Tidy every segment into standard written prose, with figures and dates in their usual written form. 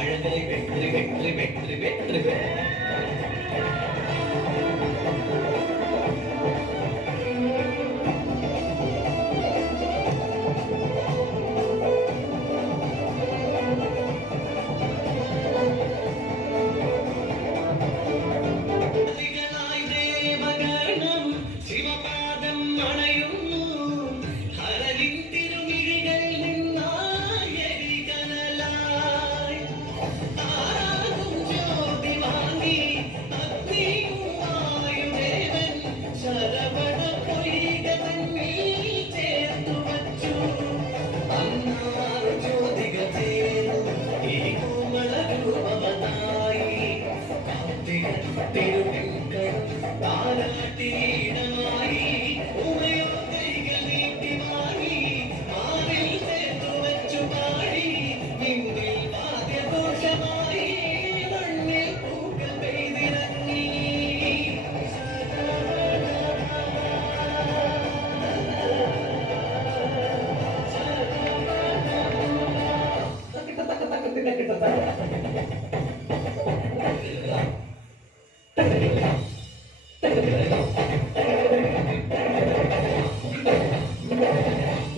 அழகை வெற்றி வெற்றி வெற்றி வெற்றி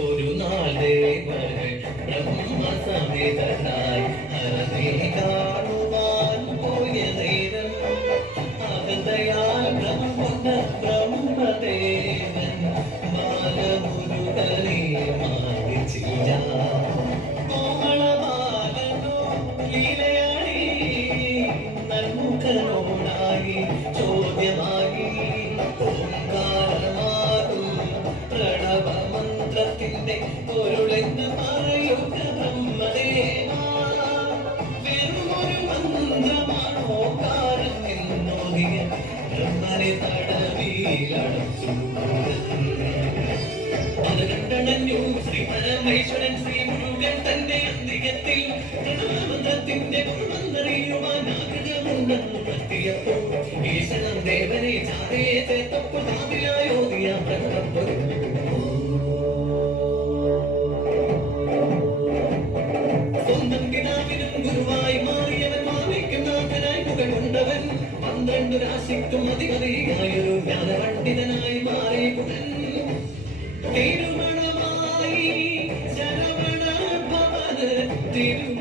ഒരു നാളെ ബ്രഹ്മസമേതനായി ഹരനെ കാണുവാൻ പോയ നേരം അകതയാൽ ബ്രഹ്മദേവൻ ബാലമുരുകനെ മാറിച്ചില്ല കോമളബാലനോ ലീലയാടി നന്മുഖനോടായി ചോദ്യമായി ഓംകാരമാകും പ്രണവമന്ത്രത്തിന്റെ പൊരുളെന്ന് പറയുക ബ്രഹ്മദേവാ വെറുമൊരു മന്ത്രമാണോ കാരം എന്നോദിയ ബ്രഹ്മനെ തടവിലടച്ചു അത് കണ്ടണഞ്ഞു ശ്രീ പരമേശ്വരൻ ശ്രീ മുരുകൻ തന്റെ അന്തികത്തിൽ പ്രണവമന്ത്രത്തിന്റെ പൊരുളെന്നറിയുവാൻ ആഗ്രഹമുണ്ടെന്ന് പറ്റിയപ്പോൾ ഈശ്വരൻ ദേവനെ ചാരയെ ചേർത്തപ്പോൾ താതിലായോദിയ ബ്രഹ്മപ്പൊരു സ്വന്തം പിതാവിനും ഗുരുവായി മാറിയവൻ മാറിക്കുന്നാഥനായി പുകകൊണ്ടവൻ 12 രാശിക്കും അധിപതിയായൊരു ജ്ഞാനപണ്ഡിതനായി മാറി പുകൻ തിരുമണമായി ശരവണ ഭവന തിരു